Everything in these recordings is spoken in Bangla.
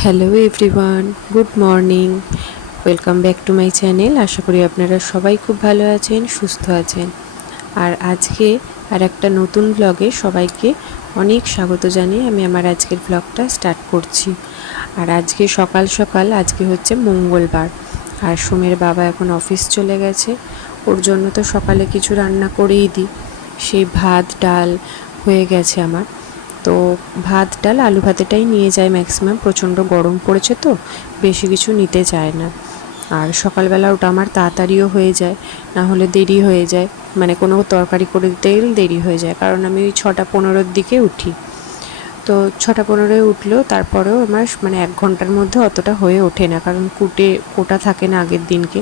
Hello everyone, good morning. Welcome back to my channel. আশা করি আপনারা সবাই খুব ভালো আছেন, সুস্থ আছেন। আর আজকে আর একটা নতুন ব্লগে সবাইকে অনেক স্বাগত জানিয়ে আমি আমার আজকের ব্লগটা স্টার্ট করছি। আর আজকে সকাল সকাল, আজকে হচ্ছে মঙ্গলবার, আর সোমের বাবা এখন অফিস চলে গেছে। ওর জন্য তো সকালে কিছু রান্না করেই দিই। সেই ভাত ডাল হয়ে গেছে আমার। তো ভাত ডাল আলু ভাতেটাই নিয়ে যায় ম্যাক্সিমাম, প্রচণ্ড গরম পড়েছে তো বেশি কিছু নিতে চায় না। আর সকালবেলা ওটা আমার তাড়াতাড়িও হয়ে যায়, না হলে দেরি হয়ে যায়, মানে কোনো তরকারি করে দিতে গেলে দেরি হয়ে যায়, কারণ আমি ওই 6টা 15-র দিকে উঠি। তো 6টা 15-এ উঠলেও তারপরেও আমার মানে 1 ঘন্টার মধ্যে অতটা হয়ে ওঠে না, কারণ কোটা থাকে না আগের দিনকে।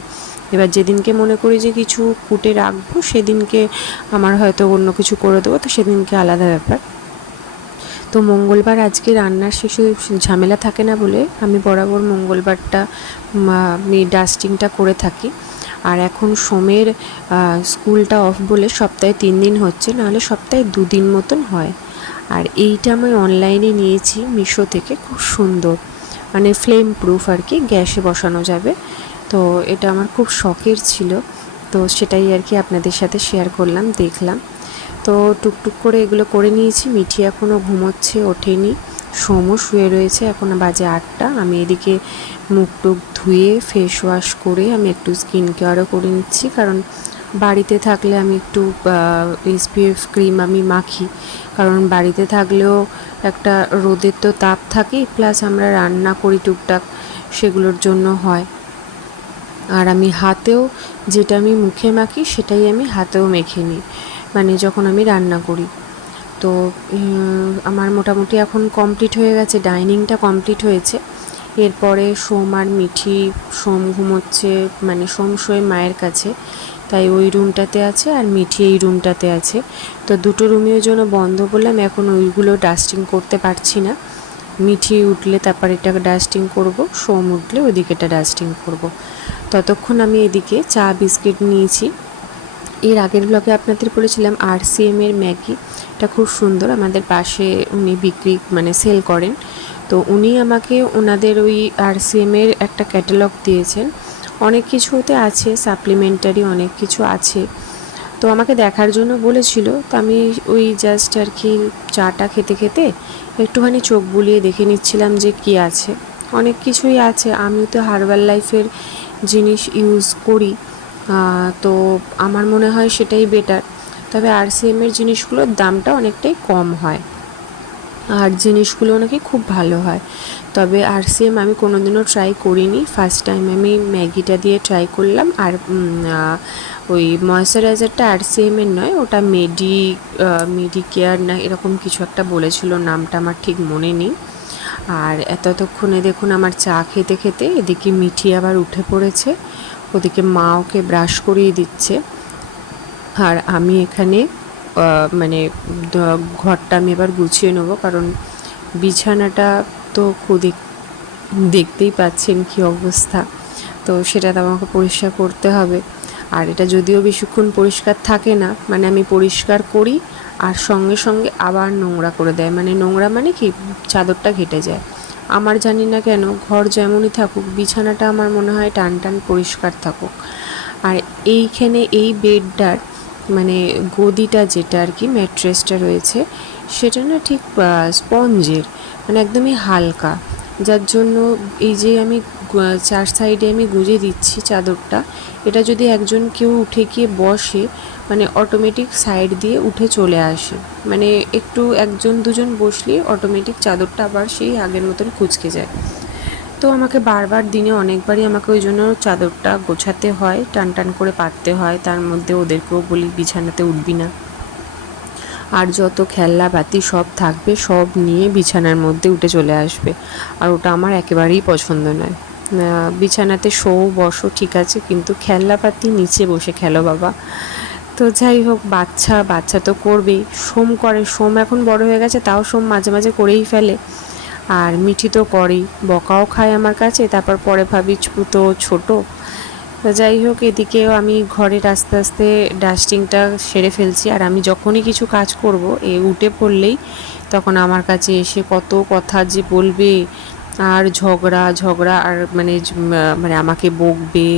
এবার যেদিনকে মনে করি যে কিছু কুটে রাখবো সেদিনকে আমার হয়তো অন্য কিছু করে দেবো, তো সেদিনকে আলাদা ব্যাপার। তো মঙ্গলবার আজকে রান্নার শেষে ঝামেলা থাকে না বলে আমি বরাবর মঙ্গলবারটা আমি ডাস্টিংটা করে থাকি। আর এখন সোমের স্কুলটা অফ বলে সপ্তাহে 3 দিন হচ্ছে, নাহলে সপ্তাহে 2 দিন মতন হয়। আর এইটা আমি অনলাইনে নিয়েছি মিশো থেকে, খুব সুন্দর, মানে ফ্লেম প্রুফ আর কি, গ্যাসে বসানো যাবে। তো এটা আমার খুব শখের ছিল, তো সেটাই আর কি আপনাদের সাথে শেয়ার করলাম, দেখলাম। তো টুকটুক করে এগুলো করে নিয়েছি। মিঠি এখনও ঘুমোচ্ছে, ওঠেনি। সোমও শুয়ে রয়েছে, এখন বাজে 8টা। আমি এদিকে মুখ টুক ধুয়ে ফেস ওয়াশ করে আমি একটু স্কিন কেয়ারও করে নিচ্ছি, কারণ বাড়িতে থাকলে আমি একটু SPF ক্রিম আমি মাখি, কারণ বাড়িতে থাকলেও একটা রোদের তো তাপ থাকেই, প্লাস আমরা রান্না করি টুকটাক, সেগুলোর জন্য হয়। আর আমি হাতেও, যেটা আমি মুখে মাখি সেটাই আমি হাতেও মেখে নিই, মানে যখন আমি রান্না করি। তো আমার মোটামুটি এখন কমপ্লিট হয়ে গেছে, ডাইনিংটা কমপ্লিট হয়েছে। এরপরে সোম আর মিঠি, সোম ঘুমোচ্ছে, মানে সোম শোয় মায়ের কাছে, তাই ওই রুমটাতে আছে, আর মিঠি এই রুমটাতে আছে। তো দুটো রুমের জন্য বন্ধ করলাম, এখন ওইগুলো ডাস্টিং করতে পারছি না। মিঠি উঠলে তারপর এটাকে ডাস্টিং করব, সোম উঠলে ওইদিকেটা ডাস্টিং করব। ততক্ষণ আমি এদিকে চা বিস্কিট নিয়েছি। এর আগের ব্লগে আপনাদের বলেছিলাম RCM এর ম্যাগি, এটা খুব সুন্দর, আমাদের পাশে উনি বিক্রি মানে সেল করেন। তো উনি আমাকে ওনাদের ওই RCM এর একটা ক্যাটালগ দিয়েছেন, অনেক কিছুতে আছে, সাপ্লিমেন্টারি অনেক কিছু আছে। তো আমাকে দেখার জন্য বলেছিল, তো আমি ওই জাস্ট আর কি চাটা খেতে খেতে একটুখানি চোখ বুলিয়ে দেখে নিচ্ছিলাম যে কি আছে। অনেক কিছুই আছে, আমি তো হার্বাল লাইফের জিনিস ইউজ করি, তো আমার মনে হয় সেটাই বেটার। তবে RCM এর জিনিসগুলোর দামটা অনেকটাই কম হয়, আর জিনিসগুলো নাকি খুব ভালো হয়। তবে RCM আমি কোনোদিনও ট্রাই করিনি, ফার্স্ট টাইম আমি ম্যাগিটা দিয়ে ট্রাই করলাম। আর ওই ময়েশ্চারাইজারটা RCM এর নয়, ওটা মেডিকেয়ার না এরকম কিছু একটা বলেছিল, নামটা আমার ঠিক মনে নেই। আর এতক্ষণে দেখুন আমার চা খেতে খেতে এদিকে মিঠি আবার উঠে পড়েছে, ওদিকে মা ওকে ব্রাশ করিয়ে দিচ্ছে। আর আমি এখানে মানে ঘরটা আমি এবার গুছিয়ে নেব, কারণ বিছানাটা তো দেখতেই পাচ্ছেন কি অবস্থা, তো সেটা তো আমাকে পরিষ্কার করতে হবে। আর এটা যদিও বেশিক্ষণ পরিষ্কার থাকে না, মানে আমি পরিষ্কার করি আর সঙ্গে সঙ্গে আবার নোংরা করে দেয়, মানে নোংরা মানে কি, চাদরটা ঘেটে যায়। আমার জানি না কেন, ঘর যেমনই থাকুক বিছানাটা আমার মনে হয় টান টান পরিষ্কার থাকুক। আর এইখানে এই বেডটার মানে গদিটা যেটা আর কি ম্যাট্রেসটা রয়েছে, সেটা না ঠিক স্পঞ্জের, মানে একদমই হালকা, যার জন্য এই যে আমি 4 সাইডে আমি গুঁজে দিচ্ছি চাদরটা, এটা যদি কেউ উঠে গিয়ে বসে, মানে অটোমেটিক সাইড দিয়ে উঠে চলে আসে, মানে একটু 1-2জন বসলেই অটোমেটিক চাদরটা আবার সেই আগের মতন কুঁচকে যায়। তো আমাকে বারবার দিনে অনেকবারই আমাকে ওই জন্য চাদরটা গোছাতে হয়, টান টান করে পাততে হয়, তার মধ্যে ওদেরকেও বলি বিছানাতে উঠবি না, আর যত খেলনা বাতি সব থাকবে সব নিয়ে বিছানার মধ্যে উঠে চলে আসবে, আর ওটা আমার একেবারেই পছন্দ নয়। বিছানাতে বসো ঠিক আছে, কিন্তু খেলনাপাতি নিচে বসে খেলো বাবা। তো যাই হোক, বাচ্চা বাচ্চা তো করবেই, সোম করে, সোম এখন বড় হয়ে গেছে, তাও সোম মাঝে মাঝে করেই ফেলে। আর মিঠি তো করেই, বকাও খায় আমার কাছে, তারপর পরে ভাবি তো ছোটো। তো যাই হোক, এদিকেও আমি ঘরের আস্তে আস্তে ডাস্টিংটা সেরে ফেলছি। আর আমি যখনই কিছু কাজ করব, উঠে পড়লেই তখন আমার কাছে এসে কত কথা যে বলবে, আর ঝগড়া ঝগড়া আর মানে মানে আমাকে বকবে,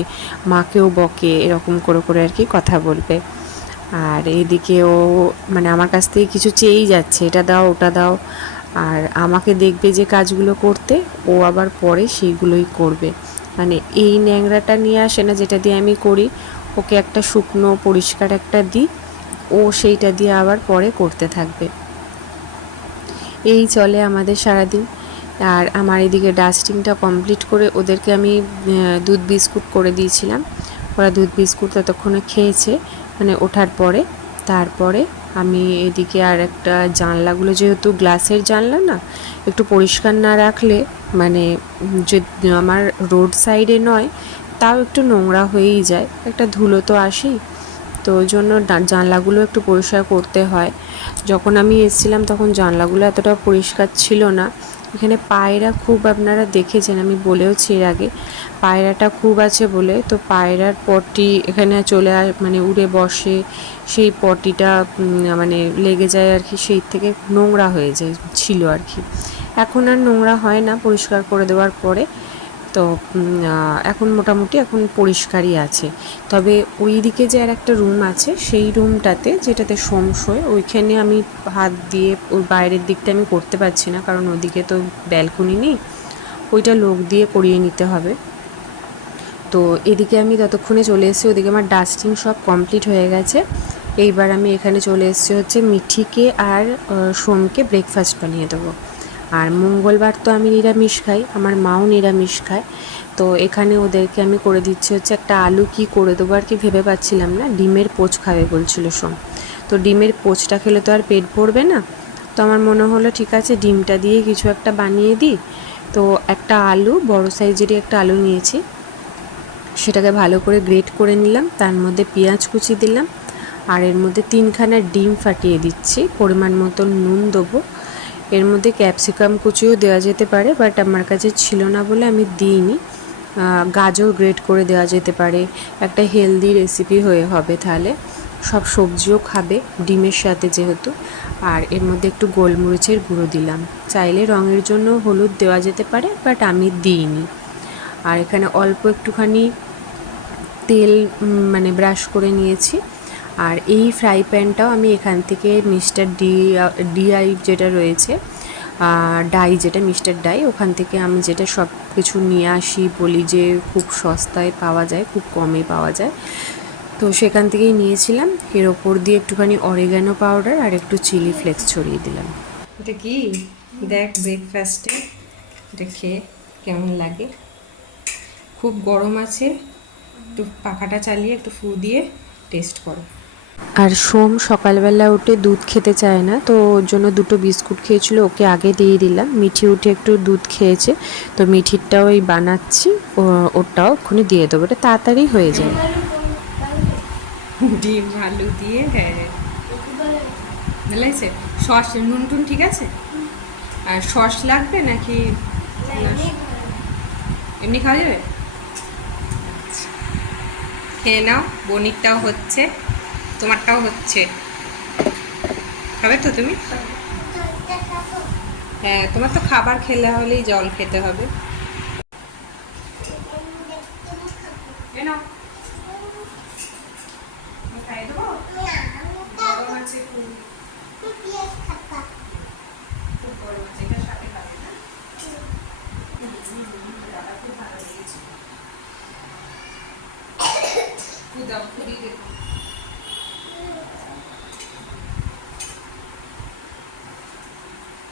মাকেও বকে, এরকম করে করে আর কি কথা বলবে। আর এইদিকে ও মানে আমার কাছ থেকে কিছু চেয়েই যাচ্ছে, এটা দাও ওটা দাও। আর আমাকে দেখবে যে কাজগুলো করতে, ও আবার পরে সেইগুলোই করবে। মানে এই ন্যাংরাটা নিয়ে আসে না যেটা দিয়ে আমি করি, ওকে একটা শুকনো পরিষ্কার একটা দিই, ও সেইটা দিয়ে আবার পরে করতে থাকবে। এই চলে আমাদের সারাদিন। আর আমার এদিকে ডাস্টিংটা কমপ্লিট করে ওদেরকে আমি দুধ বিস্কুট করে দিয়েছিলাম। ওরা দুধ বিস্কুট ততক্ষণে খেয়েছে মানে ওঠার পরে। তারপরে আমি এদিকে আর একটা জানলাগুলো, যেহেতু গ্লাসের জানলা না, একটু পরিষ্কার না রাখলে মানে যে আমার রোড সাইডে নয়, তাও একটু নোংরা হয়েই যায়, একটা ধুলো তো আসেই। তো ওই জন্য জানলাগুলো একটু পরিষ্কার করতে হয়। যখন আমি এসেছিলাম তখন জানলাগুলো এতটা পরিষ্কার ছিল না। এখানে পায়রা খুব, আপনারা দেখেছেন, আমি বলেওছি এর আগে, পায়রাটা খুব আছে বলে, তো পায়রার পটি এখানে চলে মানে উড়ে বসে, সেই পটিটা মানে লেগে যায় আর কি, সেই থেকে নোংরা হয়ে যায় ছিল আর কি। এখন আর নোংরা হয় না পরিষ্কার করে দেওয়ার পরে। তো এখন মোটামুটি এখন পরিষ্কারই আছে। তবে ওই দিকে যে আর একটা রুম আছে, সেই রুমটাতে যেটাতে শোয়, ওইখানে আমি হাত দিয়ে ওই বাইরের দিকটা আমি করতে পারছি না, কারণ ওদিকে তো ব্যালকনি নেই, ওইটা লোক দিয়ে করিয়ে নিতে হবে। তো এদিকে আমি ততক্ষণে চলে এসেছি, ওদিকে আমার ডাস্টিং সব কমপ্লিট হয়ে গেছে। এইবার আমি এখানে চলে এসেছি হচ্ছে মিঠিকে আর সোমকে ব্রেকফাস্ট বানিয়ে দেবো। আর মঙ্গলবার তো আমি নিরামিষ খাই, আমার মাও নিরামিষ খায়। তো এখানে ওদেরকে আমি করে দিচ্ছি হচ্ছে একটা আলু কি করে দেবো আর কি ভেবে পাচ্ছিলাম না। ডিমের পোচ খাবে বলছিল সোম, তো ডিমের পোচটা খেলে তো আর পেট ভরবে না। তো আমার মনে হলো ঠিক আছে ডিমটা দিয়ে কিছু একটা বানিয়ে দিই। তো একটা আলু, বড় সাইজেরই একটা আলু নিয়েছি, সেটাকে ভালো করে গ্রেট করে নিলাম, তার মধ্যে পেঁয়াজ কুচি দিলাম, আর এর মধ্যে 3খানা ডিম ফাটিয়ে দিচ্ছি, পরিমাণ মতো নুন দেবো। এর মধ্যে ক্যাপসিকাম কুচিও দেওয়া যেতে পারে, বাট আমার কাছে ছিল না বলে আমি দিইনি। গাজর গ্রেট করে দেওয়া যেতে পারে, একটা হেলদি রেসিপি হয়ে হবে তাহলে। সব সবজিও খাবে ডিমের সাথে যেহেতু। আর এর মধ্যে একটু গোলমরিচের গুঁড়ো দিলাম, চাইলে রঙের জন্য হলুদ দেওয়া যেতে পারে, বাট আমি দিইনি। আর এখানে অল্প একটুখানি তেল মানে ব্রাশ করে নিয়েছি। আর এই ফ্রাই প্যানটাও আমি এখান থেকে মিস্টার ডিআই যেটা রয়েছে, ডাই যেটা মিস্টার ডাই, ওখান থেকে আমি যেটা সব কিছু নিয়ে আসি, বলি যে খুব সস্তায় পাওয়া যায়, খুব কমে পাওয়া যায়, তো সেখান থেকেই নিয়েছিলাম। এর ওপর দিয়ে একটুখানি অরিগ্যানো পাউডার আর একটু চিলি ফ্লেক্স ছড়িয়ে দিলাম। এটা কি দেখ ব্রেকফাস্টে, এটা খেয়ে কেমন লাগে। খুব গরম আছে, একটু পাখাটা চালিয়ে একটু ফু দিয়ে টেস্ট করো। আর সোম সকালবেলা উঠে দুধ খেতে চায় না, তো ওর জন্য 2টো বিস্কুট খেয়েছিল, ওকে আগে দিয়ে দিলাম। মিঠি উঠে একটু দুধ খেয়েছে, তো মিঠিরটাও ওই বানাচ্ছি, ওটাও ওখানে দিয়ে দেবো, এটা তাড়াতাড়ি হয়ে যায়। ডিম আলু দিয়ে, হ্যাঁ ভালো আছে। সস নুন টুন ঠিক আছে? আর সস লাগবে নাকি এমনি খাওয়া যাবে? খেয়ে নাও, বনিরটাও হচ্ছে, তোমারটাও হচ্ছে, খাবে তো তুমি? হ্যাঁ, তোমার তো খাবার খেলে হলেই জল খেতে হবে।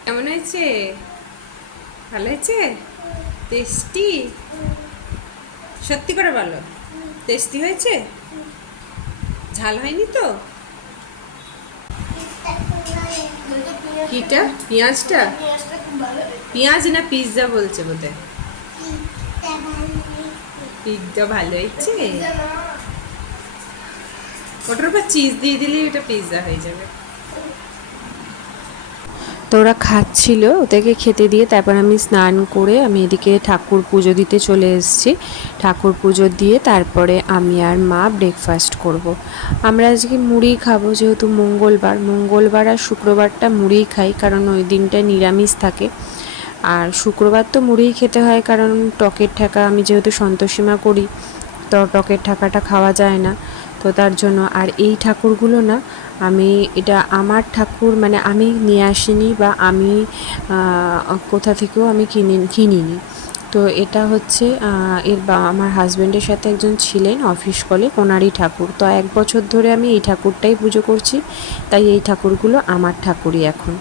কেমন হয়েছে? ভালো হয়েছে? টেস্টি? সত্যি করে বলো, টেস্টি হয়েছে? ঝাল হয়নি তো? কিটা? পেঁয়াজটা? পেঁয়াজ না পিৎজা বলছে বোধহয়। পিৎজা ভালো হয়েছে? ওটার উপর চিজ দিয়ে দিলেই ওটা পিৎজা হয়ে যাবে। তো ওরা খাচ্ছিল, ওদেরকে খেতে দিয়ে তারপর আমি স্নান করে আমি এদিকে ঠাকুর পুজো দিতে চলে এসেছি। ঠাকুর পুজো দিয়ে তারপরে আমি আর মা ব্রেকফাস্ট করব। আমরা আজকে মুড়ি খাবো, যেহেতু মঙ্গলবার আর শুক্রবারটা মুড়িই খাই, কারণ ওই দিনটা নিরামিষ থাকে। আর শুক্রবার তো মুড়িই খেতে হয়, কারণ টকের ঠেকা আমি যেহেতু সন্তোষীমা করি, তো টকের ঠেকাটা খাওয়া যায় না, তো তার জন্য। আর এই ঠাকুরগুলো না আমি, এটা আমার ঠাকুর, মানে আমি নিয়ে আসিনি বা আমি কোথা থেকেও আমি কিনিনি। তো এটা হচ্ছে আমার হাজব্যান্ডের সাথে একজন ছিলেন অফিস কলিগ, ওনারই ঠাকুর। তো 1 বছর ধরে আমি এই ঠাকুরটাই পুজো করছি, তাই এই ঠাকুরগুলো আমার ঠাকুরই এখন।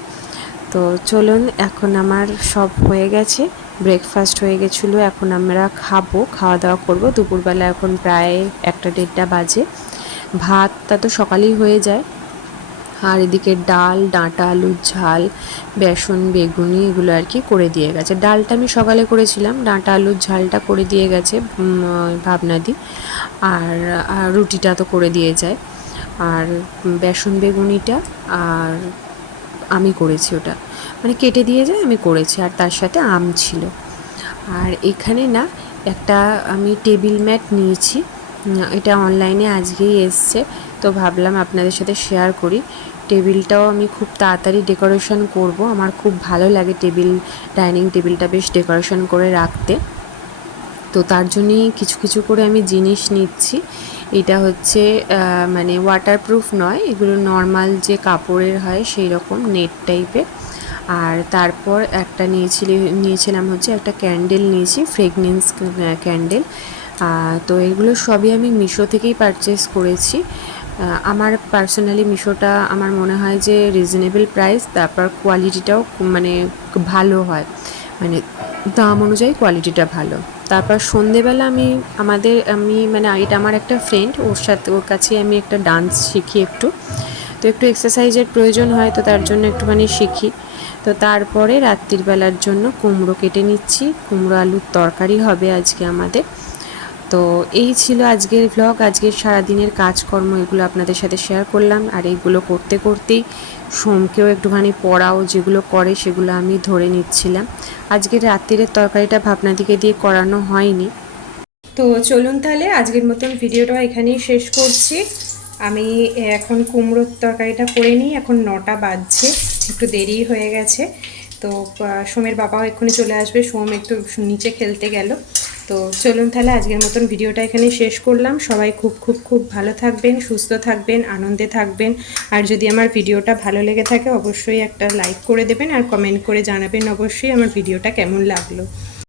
তো চলুন, এখন আমার সব হয়ে গেছে, ব্রেকফাস্ট হয়ে গেছিলো, এখন আমরা খাওয়া দাওয়া করবো। দুপুরবেলা এখন প্রায় 1টা-1:30 বাজে। ভাতটা তো সকালেই হয়ে যায়, আর এদিকে ডাল, ডাঁটা আলুর ঝাল, বেসন বেগুনি এগুলো আর কি করে দিয়ে গেছে। ডালটা আমি সকালে করেছিলাম, ডাঁটা আলুর ঝালটা করে দিয়ে গেছে ভাবনাদি, আর রুটিটা তো করে দিয়ে যায়। আর বেসন বেগুনিটা আর আমি করেছি, ওটা মানে কেটে দিয়ে যায়, আমি করেছি। আর তার সাথে আম ছিল। আর এখানে না একটা আমি টেবিল ম্যাট নিয়েছি, এটা অনলাইনে আজকেই এসছে, তো ভাবলাম আপনাদের সাথে শেয়ার করি। টেবিলটাও আমি খুব তাড়াতাড়ি ডেকোরেশন করব, আমার খুব ভালো লাগে ডাইনিং টেবিলটা বেশ ডেকোরেশন করে রাখতে। তো তার জন্যই কিছু কিছু করে আমি জিনিস নিচ্ছি। এটা হচ্ছে মানে ওয়াটারপ্রুফ নয়, এগুলো নর্মাল যে কাপড়ের হয় সেই রকম নেট টাইপের। আর তারপর একটা নিয়েছিলাম হচ্ছে একটা ক্যান্ডেল নিয়েছি, ফ্রেগনেন্স ক্যান্ডেল। তো এগুলো সবই আমি মিশো থেকেই পারচেস করেছি। আমার পার্সোনালি মিশোটা আমার মনে হয় যে রিজনেবল প্রাইস, তারপর কোয়ালিটিটাও মানে ভালো হয়, মানে দাম অনুযায়ী কোয়ালিটিটা ভালো। তারপর সন্ধেবেলা আমি মানে এটা আমার একটা ফ্রেন্ড, ওর কাছে আমি একটা ডান্স শিখি একটু, তো একটু এক্সারসাইজের প্রয়োজন হয়, তো তার জন্য একটুখানি শিখি। তো তারপরে রাত্রিবেলার জন্য কুমড়ো কেটে নিচ্ছি, কুমড়ো আলুর তরকারি হবে আজকে আমাদের। তো এই ছিল আজকের ভ্লগ, আজকের সারাদিনের কাজকর্ম, এগুলো আপনাদের সাথে শেয়ার করলাম। আর এইগুলো করতে করতেই সোমকেও একটুখানি পড়াও যেগুলো করে সেগুলো আমি ধরে নিচ্ছিলাম। আজকের রাত্রিরের তরকারিটা ভাবনাদিকে দিয়ে করানো হয়নি। তো চলুন তাহলে আজকের মতন ভিডিওটা এখানেই শেষ করছি। আমি এখন কুমড়োর তরকারিটা করে নিই, এখন 9টা বাজছে, একটু দেরি হয়ে গেছে। তো সোমের বাবাও এক্ষুনি চলে আসবে, সোম একটু নিচে খেলতে গেল। তো চলুন তাহলে আজকের মতন ভিডিওটা এখানে শেষ করলাম। সবাই খুব খুব খুব ভালো থাকবেন, সুস্থ থাকবেন, আনন্দে থাকবেন। আর যদি আমার ভিডিওটা ভালো লেগে থাকে অবশ্যই একটা লাইক করে দেবেন, আর কমেন্ট করে জানাবেন অবশ্যই আমার ভিডিওটা কেমন লাগলো।